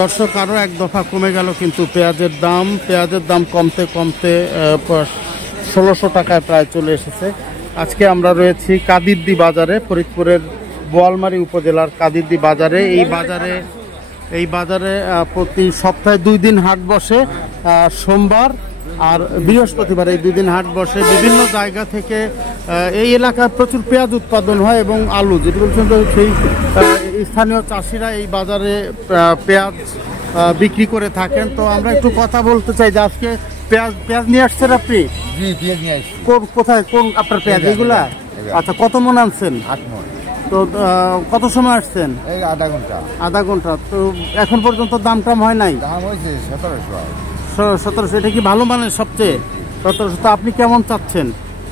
দর্শক আরও এক দফা কমে গেল কিন্তু পেঁয়াজের দাম কমতে কমতে 1600 টাকায় প্রায় চলে এসেছে। আজকে আমরা রয়েছি কাদিরদি বাজারে, ফরিদপুরের বোয়ালমারী উপজেলার কাদিরদি বাজারে। এই বাজারে প্রতি সপ্তাহে 2 দিন হাট বসে, সোমবার আর বৃহস্পতিবার, এই 2 দিন হাট বসে। বিভিন্ন জায়গা থেকে এই এলাকায় প্রচুর পেঁয়াজ উৎপাদন হয় এবং আলু, যেটি বলছেন সেই স্থানীয় চাষিরা এই বাজারে পেঁয়াজ বিক্রি করে থাকেন। তো আমরা একটু কথা বলতে চাই যে আজকে পেঁয়াজ নিয়ে আসছেন আপনি? জি, পেঁয়াজ নিয়ে আসছি। কোথায় কোন আপনার পেঁয়াজ এগুলা? আচ্ছা, কত মন আনছেন? 8 মণ। তো কত সময় আসছেন? এই আধা ঘন্টা। আধা ঘন্টা। তো এখন পর্যন্ত দাম টাম হয় নাই? দাম হয়েছে 1700। 1700। এটা কি ভালো মানের সবচেয়ে? 1700। তো আপনি কেমন চাচ্ছেন?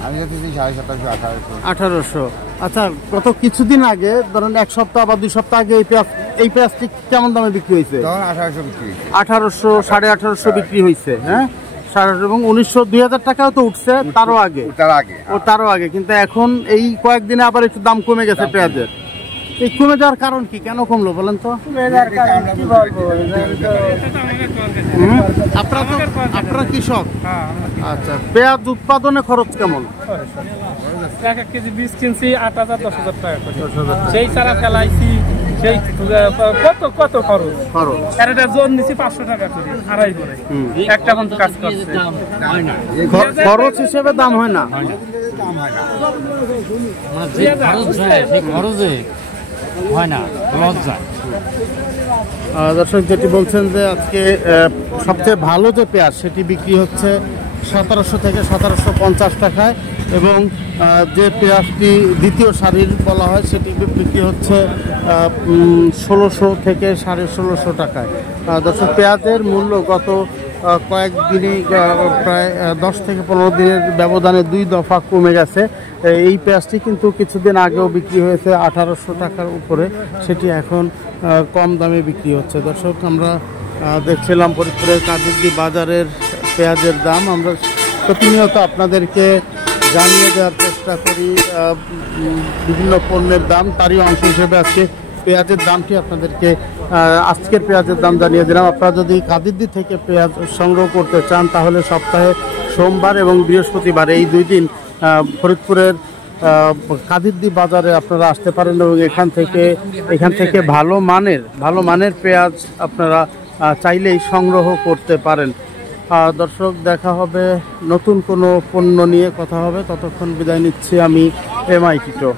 আমি যাচ্ছি 1750, 1800। আচ্ছা, গত কিছুদিন আগে ধরেন 1 সপ্তাহ বা 2 সপ্তাহ আগে এই পেঁয়াজটি কেমন দামে বিক্রি হয়েছে? 1800 বিক্রি হয়েছে। 1800, 1850 বিক্রি হয়েছে। হ্যাঁ, এবং 2000 টাকাও তো উঠছে তারও আগে। কিন্তু এখন এই কয়েকদিনে আবার একটু দাম কমে গেছে পেঁয়াজের। এই কমে যাওয়ার কারণ কি? কেন কমলো বলেন তো? আপনারা কৃষক? আচ্ছা, পেঁয়াজ উৎপাদনে খরচ কেমন? 1 কেজি বীজ কিনছি 8000, 10000 টাকা করে। সেই চারা ফেলাইছি, সেই কত খরচ। একটা জন নিছি 500 টাকা করে, আড়াই করে একটা মন কাজ করছে। খরচ হিসেবে দাম হয় না। দর্শক যেটি বলছেন যে আজকে সবচেয়ে ভালো যে পেঁয়াজ সেটি বিক্রি হচ্ছে 1700 থেকে 1750 টাকায়, এবং যে পেঁয়াজটি দ্বিতীয় সারির বলা হয় সেটি বিক্রি হচ্ছে 1600 থেকে 1650 টাকায়। দর্শক, পেঁয়াজের মূল্য গত কয়েকদিনই প্রায় 10 থেকে 15 দিনের ব্যবধানে 2 দফা কমে গেছে। এই পেঁয়াজটি কিন্তু কিছুদিন আগেও বিক্রি হয়েছে 1800 টাকার উপরে, সেটি এখন কম দামে বিক্রি হচ্ছে। দর্শক, আমরা দেখছিলাম ফরিদপুরের কাদিরদি বাজারের পেঁয়াজের দাম। আমরা প্রতিনিয়ত আপনাদেরকে জানিয়ে দেওয়ার চেষ্টা করি বিভিন্ন পণ্যের দাম, তারই অংশ হিসেবে আজকে পেঁয়াজের দামটি আপনাদেরকে আজকের পেঁয়াজের দাম জানিয়ে দিলাম। আপনারা যদি কাদিরদি থেকে পেঁয়াজ সংগ্রহ করতে চান তাহলে সপ্তাহে সোমবার এবং বৃহস্পতিবার এই 2 দিন ফরিদপুরের কাদিরদি বাজারে আপনারা আসতে পারেন এবং এখান থেকে ভালো মানের পেঁয়াজ আপনারা চাইলেই সংগ্রহ করতে পারেন। দর্শক, দেখা হবে নতুন কোনো পণ্য নিয়ে, কথা হবে। ততক্ষণ বিদায় নিচ্ছি আমি, এমআই টিটো।